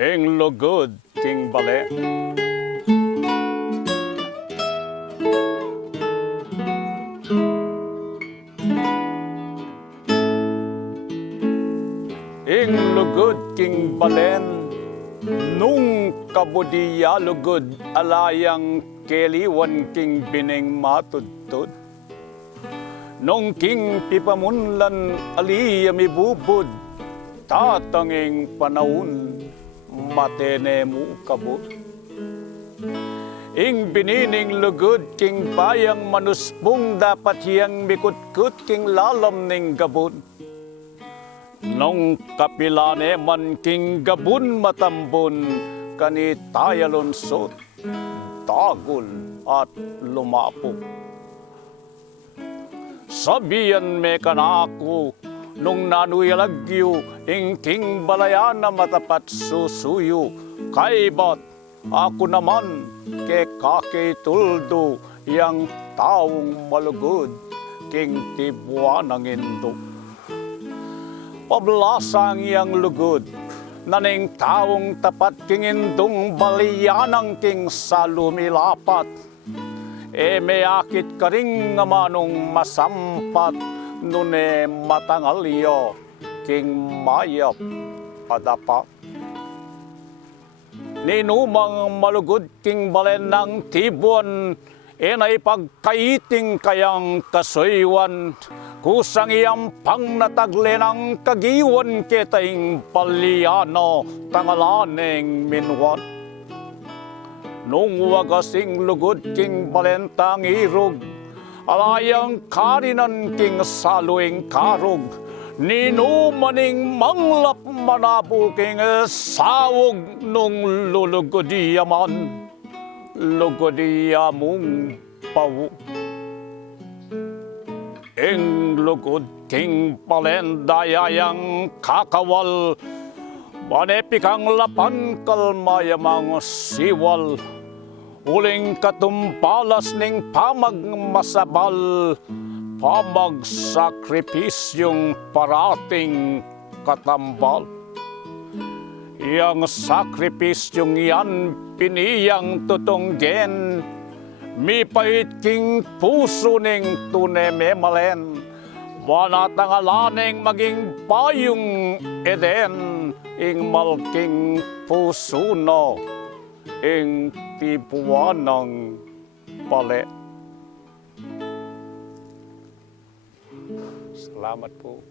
Ing lugod king bale. Ing lugod king balen, nung kabudiya lugod alayang keliwan king bining matudtod. Nung king pipamunlan aliya mibubod, tatanging panahon matene mo kabot. Ing binining lugod king bayang manuspong dapat hiyang mikutkut king lalam ning gabon. Nung kapilane man king gabon matambon, kani tayalonsot, dagol at lumapok. Sabiyan me kanako, nung nanuyalagyo, ing king balayana matapat susuyo, kaibat ako naman ke kakituldo, yang taong malugod, king tibuanang indo. Pablasang yang lugod, naning taong tapat king indong baliyanang king salumilapat. E may akit ka ring nga manong masampat, nune matangalyo king mayap padapat. Ninumang malugod king balen ng tibuan, e naipagkaiting kayang kasuywan, kusang iampang natagle ng kagiwan kitaing palyano tangalaneng minwan. Nung wagasing lugod king balentang irog, alayang karinan king saluing karog, ninumaning manglap manabo king sawog nung lulugodiya man, lugodiya mong pawo. Ing lugod king palendayayang kakawal, manepikang lapan kalmayamang siwal, uling katumpalas ning pamagmasabal, pamagsakripisyong parating katambal. Yang sakripisyong yan piniyang tutunggen, mipait king puso ning tunememalen, manatangalaning maging payong eden, ing malking puso no, ing tibuanang pale. Salamat po.